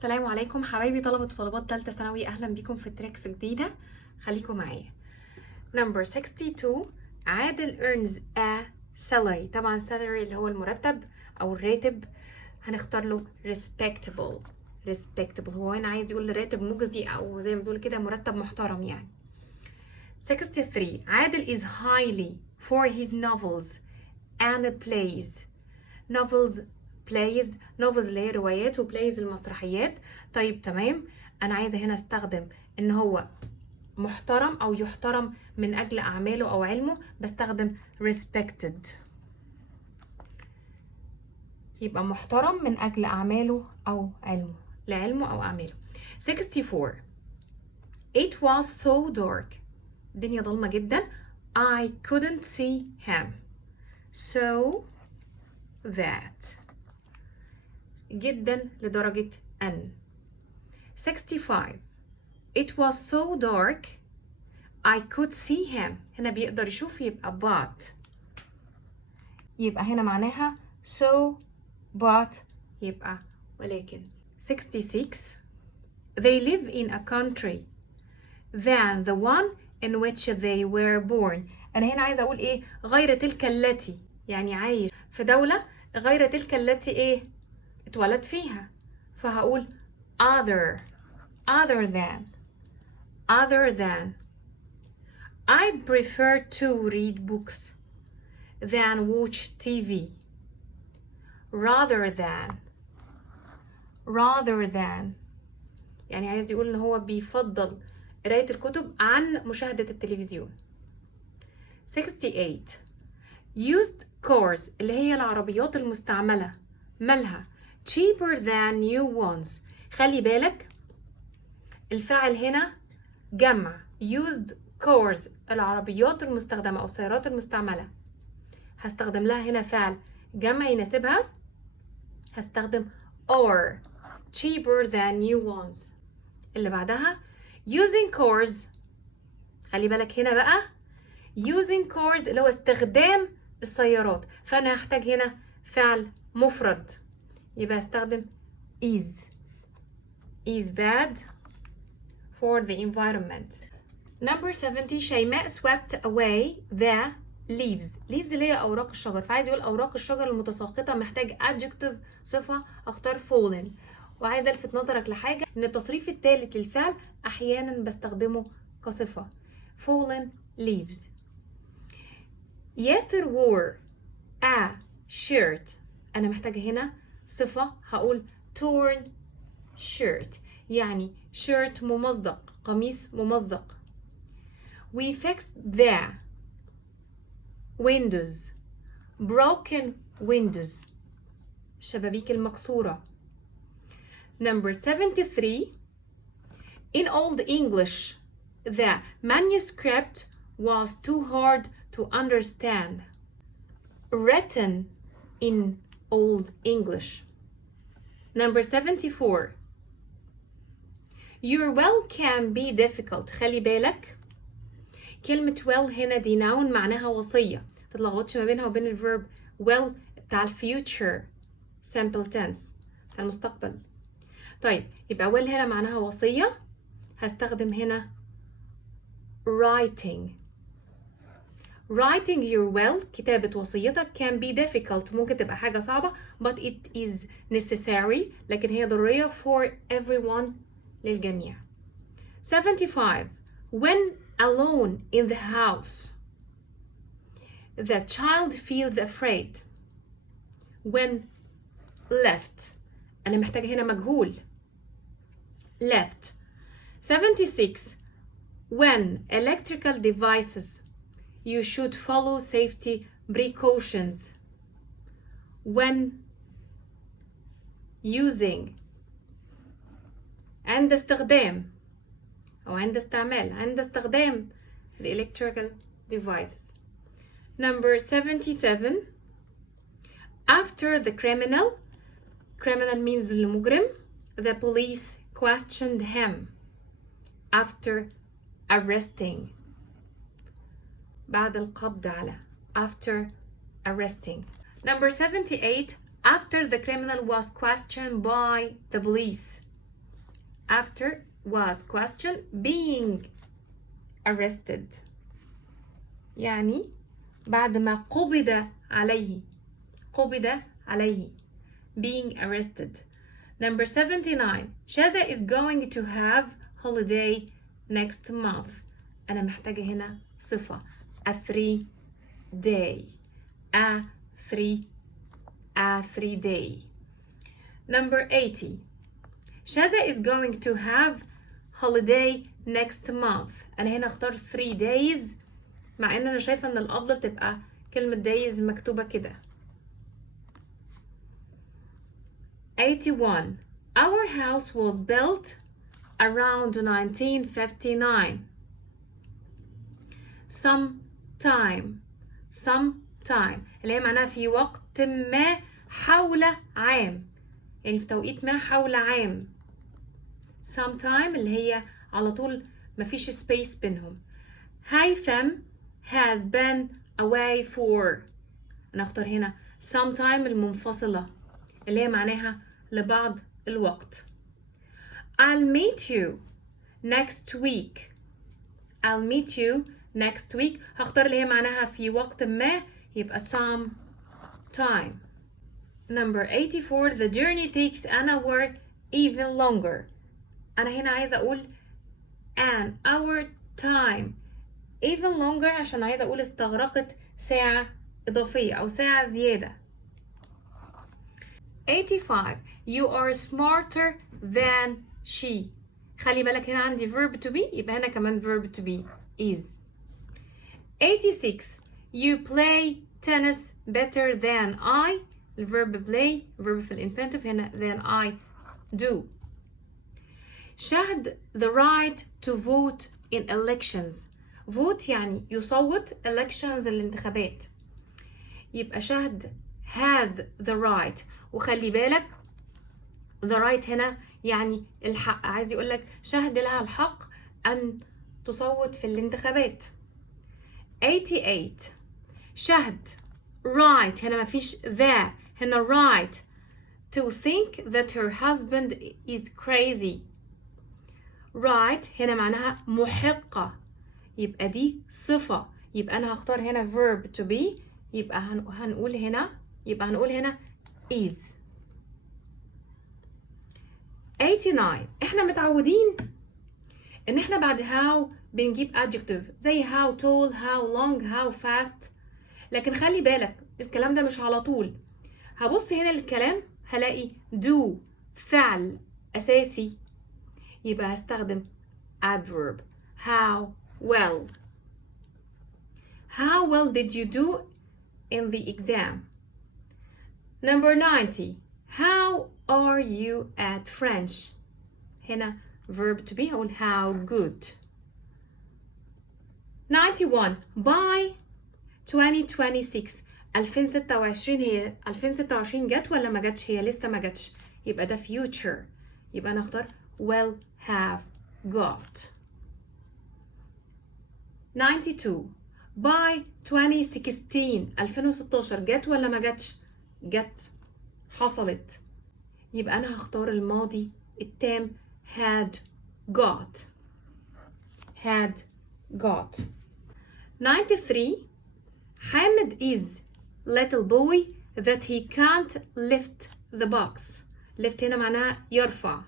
السلام عليكم حبايبي طلبة وطالبات ثالثة ثانوي، أهلا بيكم في تريكس جديدة. خليكم معايا. Number 62. عادل earns a salary. طبعا salary اللي هو المرتب أو الراتب، هنختار له respectable. هو هنا عايز يقول راتب مجزي أو زي ما بنقول كده مرتب محترم يعني. 63. عادل is highly for his novels and plays. novels اللي هي روايات وبلايز المسرحيات. طيب تمام، انا عايزه هنا استخدم ان هو محترم او يحترم من اجل اعماله او علمه، بستخدم respected. يبقى محترم من اجل اعماله او علمه، لعلمه او اعماله. 64. It was so dark. الدنيا ضلمه جدا. I couldn't see him so that. جدا لدرجة أن. 65. It was so dark I could see him. هنا بيقدر يشوف، يبقى but. يبقى هنا معناها so but يبقى ولكن. 66. They live in a country than the one in which they were born. أنا هنا عايزة أقول إيه؟ غير تلك التي، يعني عايش في دولة غير تلك التي إيه؟ اتولد فيها. فهقول other than. I prefer to read books than watch TV. rather than يعني عايز يقول ان هو بيفضل قراية الكتب عن مشاهدة التلفزيون. 68. used cars اللي هي العربيات المستعملة، مالها cheaper than new ones. خلي بالك الفاعل هنا جمع. used cars العربيات المستخدمة أو السيارات المستعملة، هستخدم لها هنا فعل جمع يناسبها، هستخدم or. cheaper than new ones. اللي بعدها using cars. خلي بالك هنا بقى using cars اللي هو استخدام السيارات، فأنا هحتاج هنا فعل مفرد، يبقى استخدم is bad for the environment. Number 70. شيماء swept away the leaves اللي هي أوراق الشجر، فعايز يقول أوراق الشجر المتساقطة، محتاج adjective صفة، أختار fallen. وعايز ألفت نظرك لحاجة، إن التصريف الثالث للفعل أحيانا بستخدمه كصفة. fallen leaves. ياسر wore a shirt. أنا محتاجة هنا صفة، هقول torn shirt، يعني shirt ممزق، قميص ممزق. We fixed the windows. broken windows، الشبابيك المكسورة. Number 73. In Old English the manuscript was too hard to understand. written in Old English. Number 74. Your well can be difficult. خلي بالك كلمة well هنا دي noun معناها وصية، متتلخبطش ما بينها وبين الverb well بتاع future simple tense بتاع المستقبل. طيب يبقى well هنا معناها وصية، هستخدم هنا writing your will، كتابة وصيتك، can be difficult، ممكن تبقى حاجة صعبة، but it is necessary، لكن هي ضرورية for everyone، للجميع. 75. When alone in the house the child feels afraid. when left، أنا محتاجة هنا مجهول، left. 76. When electrical devices you should follow safety precautions. when using، عند استخدام أو عند استعمال، عند استخدام the electrical devices. Number 77. After the criminal means المجرم. The police questioned him after arresting، بعد القبض على، after arresting. Number 78. After the criminal was questioned by the police. after was question being arrested يعني بعد ما قبض عليه being arrested. Number 79 Shaza is going to have holiday next month. أنا محتاجة هنا صفة a 3-day a 3-day. Number 80 Shaza is going to have holiday next month. أنا هنا اختار 3 days مع إن أنا شايفة إن الأفضل تبقى كلمة days مكتوبة كده. 81 Our house was built around 1959. Sometime اللي هي معناها في وقت ما حول عام يعني في توقيت ما حول عام. sometime اللي هي على طول مفيش space بينهم. هيثم has been away for أنا أختار هنا sometime المنفصلة اللي هي معناها لبعض الوقت. I'll meet you next week هختار اللي هي معناها في وقت ما يبقى some time. Number 84 the journey takes an hour even longer. أنا هنا عايزة أقول an hour time even longer عشان عايزة أقول استغرقت ساعة إضافية أو ساعة زيادة. 85 you are smarter than she. خلي بالك هنا عندي verb to be يبقى هنا كمان verb to be is. 86 you play tennis better than I. الverb play verb في الانفينيتيف هنا than I do. شهد the right to vote in elections. vote يعني يصوت elections الانتخابات يبقى شهد has the right وخلي بالك the right هنا يعني الحق عايز يقولك شهد لها الحق أن تصوت في الانتخابات. 88 شهد right هنا مفيش the هنا right to think that her husband is crazy. right هنا معناها محقة يبقى دي صفة يبقى أنا هختار هنا verb to be يبقى هنقول هنا is. 89 احنا متعودين ان احنا بعد how بنجيب adjective زي how tall how long how fast لكن خلي بالك الكلام ده مش على طول. هبص هنا للكلام هلاقي do فعل أساسي يبقى هستخدم adverb how well did you do in the exam. Number 90 how are you at French. هنا verb to be هقول how good. 91 by 2026 2026 هي 2026 جت ولا ما جتش؟ هي لسه ما جتش يبقى ده future يبقى أنا أختار will have got. 92 by 2016 2016 جت ولا ما جتش؟ جت حصلت يبقى أنا هختار الماضي التام had got. 93 حامد is little boy that he can't lift the box. lift هنا معناها يرفع.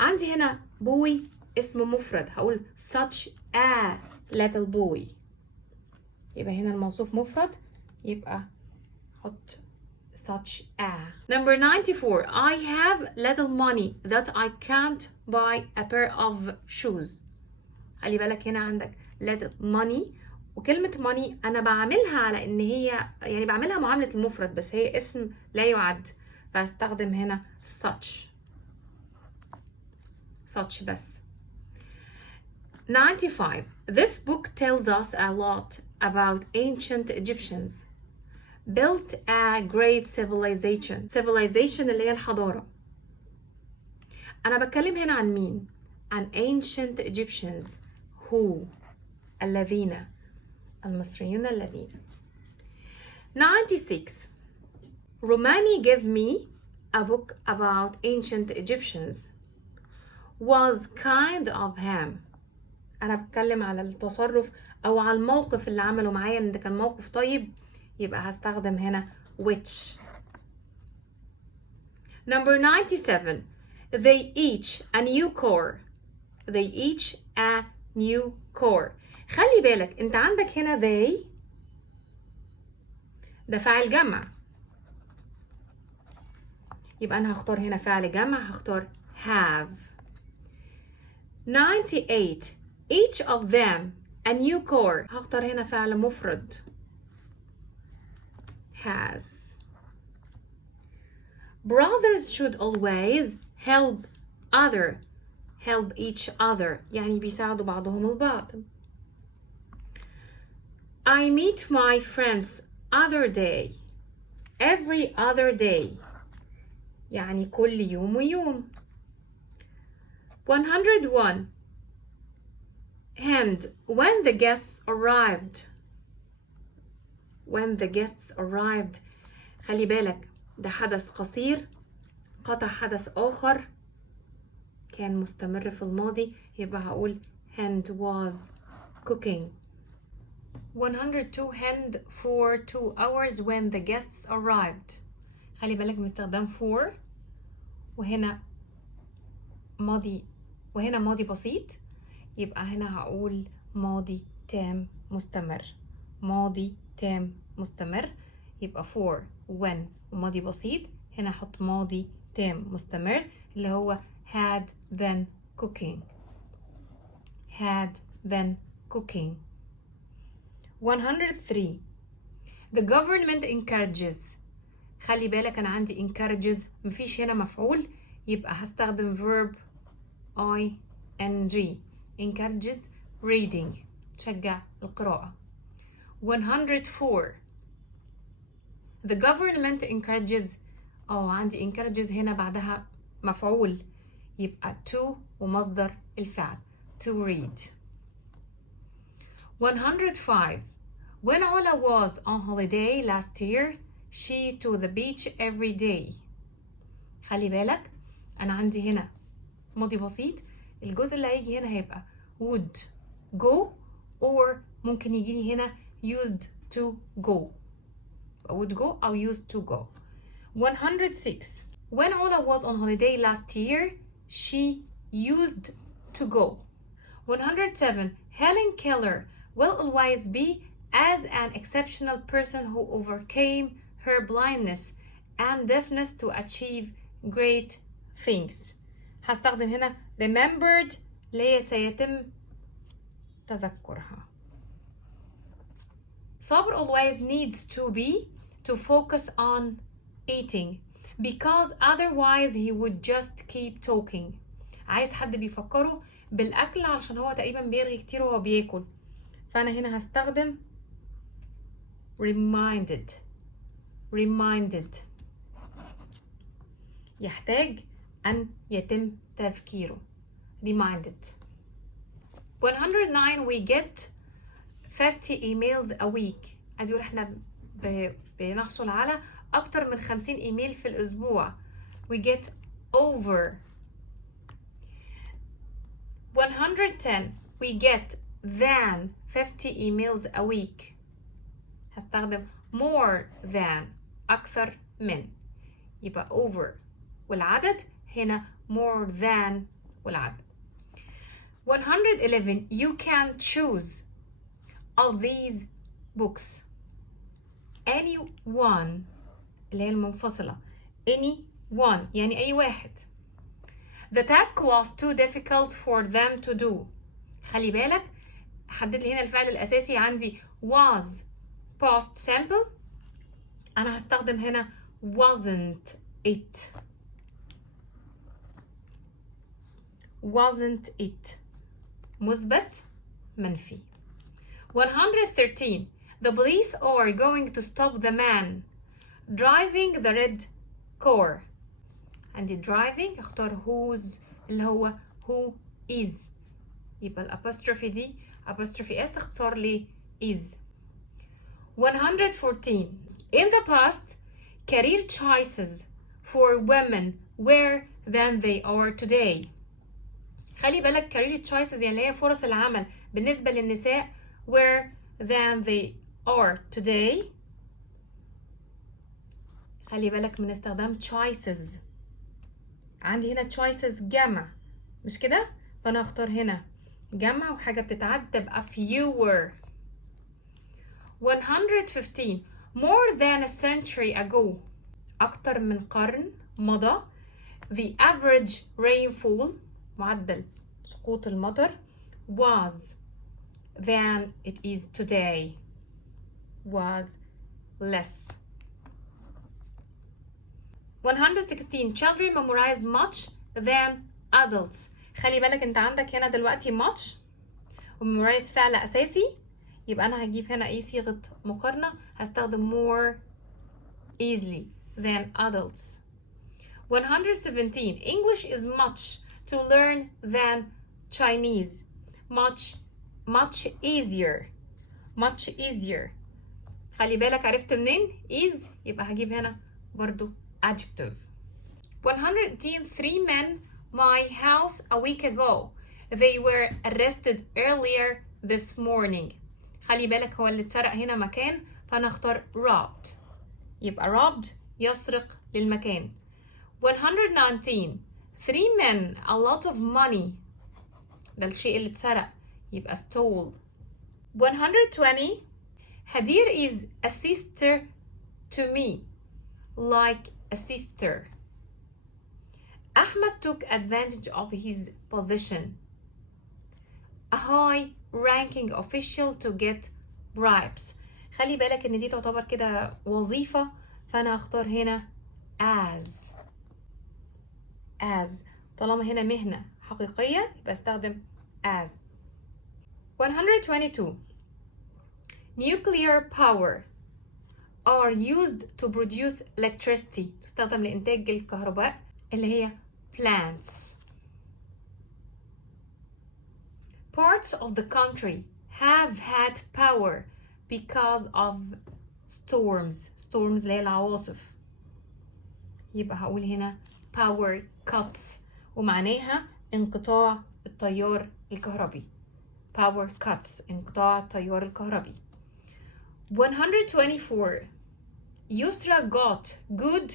عندي هنا boy اسم مفرد هقول such a little boy يبقى هنا الموصوف مفرد يبقى حط such a. Number 94 I have little money that I can't buy a pair of shoes. خلي بالك هنا عندك little money وكلمة money أنا بعملها على إن هي يعني بعملها معاملة المفرد بس هي اسم لا يعد فاستخدم هنا such بس. 95 This book tells us a lot about ancient Egyptians built a great civilization اللي هي الحضارة. أنا بتكلم هنا عن مين؟ عن ancient Egyptians who الذين المصريون الذين. 96 Romani gave me a book about ancient Egyptians. was kind of him. أنا بتكلم على التصرف أو على الموقف اللي عمله معايا، إن ده كان موقف طيب، يبقى هستخدم هنا which. Number 97. They each a new car. They each a new car. خلي بالك انت عندك هنا they ده فاعل جمع، يبقى انا هختار هنا فعل جمع، هختار have. 98. Each of them a new car. هختار هنا فعل مفرد has. Brothers should always help each other، يعني بيساعدوا بعضهم البعض. I meet my friends every other day، يعني كل يوم ويوم. 101. And when the guests arrived. خلي بالك ده حدث قصير قطع حدث آخر كان مستمر في الماضي، يبقى هقول and was cooking. 102. hand for 2 hours when the guests arrived. خلي بالك من استخدام for، وهنا ماضي بسيط، يبقى هنا هقول ماضي تام مستمر. يبقى for when وماضي بسيط، هنا هحط ماضي تام مستمر اللي هو had been cooking. 103. The government encourages. خلي بالك أنا عندي encourages مفيش هنا مفعول، يبقى هستخدم verb ing. encourages reading، تشجع القراءة. 104. The government encourages. عندي encourages هنا بعدها مفعول، يبقى to ومصدر الفعل to read. 105. When Ola was on holiday last year, she to the beach every day. خلي بالك أنا عندي هنا ماضي بسيط، الجزء اللي هيجي هنا هيبقى would go or ممكن يجيني هنا used to go. would go أو used to go. 106. When Ola was on holiday last year, she used to go. 107. Helen Keller will always be as an exceptional person who overcame her blindness and deafness to achieve great things. هستخدم هنا remembered اللي هي سيتم تذكرها. Sabr always needs to focus on eating because otherwise he would just keep talking. عايز حد بيفكره بالأكل علشان هو تقريبا بيرغي كتير وهو بياكل، فأنا هنا هستخدم reminded. يحتاج أن يتم تذكيره reminded. 109. We get 30 emails a week. عايز يقول احنا بنحصل على أكتر من 50 إيميل في الأسبوع. We get over. 110. We get than 50 emails a week. هستخدم more than أكثر من، يبقى over والعدد هنا more than والعدد. 111. You can choose of these books any one اللي هي المنفصلة any one يعني أي واحد. The task was too difficult for them to do. خلي بالك حدد لي هنا الفعل الأساسي عندي was past simple، أنا هستخدم هنا wasn't it مثبت منفي. 113. The police are going to stop the man driving the red car. عندي driving اختار whose اللي هو who is، يبقى الابostrophe دي apostrophe s اختصار لي is. 114. In the past, career choices for women were than they are today. خلي بالك career choices يعني اللي هي فرص العمل بالنسبة للنساء where than they are today. خلي بالك من استخدام choices. عندي هنا choices جمع مش كده؟ فأنا هختار هنا جمع وحاجة بتتعد تبقى fewer. 115 more than a century ago أكتر من قرن مضى. The average rainfall معدل سقوط المطر was than it is today. Was less. 116 children memorize much than adults. خلي بالك انت عندك هنا دلوقتي much ومemorize فعل أساسي، يبقى أنا هجيب هنا ايه صيغة مقارنة، هستخدم more easily than adults. 117 English is much to learn than Chinese. much easier. much easier. خلي بالك عرفت منين is، يبقى هجيب هنا برضو adjective. 118 3 men my house a week ago. They were arrested earlier this morning. خلي بالك هو اللي اتسرق هنا مكان، فانا اختار robbed، يبقى robbed يسرق للمكان. 119 3 men a lot of money. ده الشيء اللي اتسرق يبقى stole. 120 Hadir is a sister to me like a sister. Ahmed took advantage of his position. A high-ranking official to get bribes. خلي بالك ان دي تعتبر كده وظيفة، فانا هختار هنا as. طالما هنا مهنة حقيقية يبقى استخدم as. 122 Nuclear power are used to produce electricity. تستخدم لإنتاج الكهرباء اللي هي plants. Parts of the country have had power because of storms. storms اللي هي العواصف، يبقى هقول هنا power cuts ومعناها انقطاع التيار الكهربي. power cuts انقطاع التيار الكهربي. 124 Yusra got good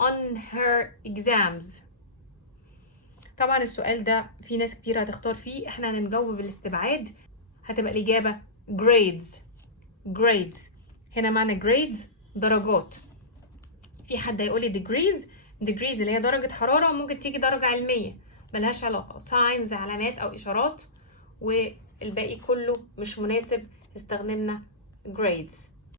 on her exams. طبعا السؤال ده في ناس كتير هتختار فيه، احنا هنجاوب بالاستبعاد، هتبقى الإجابة grades. هنا معنى grades درجات. في حد هيقولي degrees اللي هي درجة حرارة، وممكن تيجي درجة علمية ملهاش علاقة، signs علامات أو إشارات، والباقي كله مش مناسب، استخدمنا grades.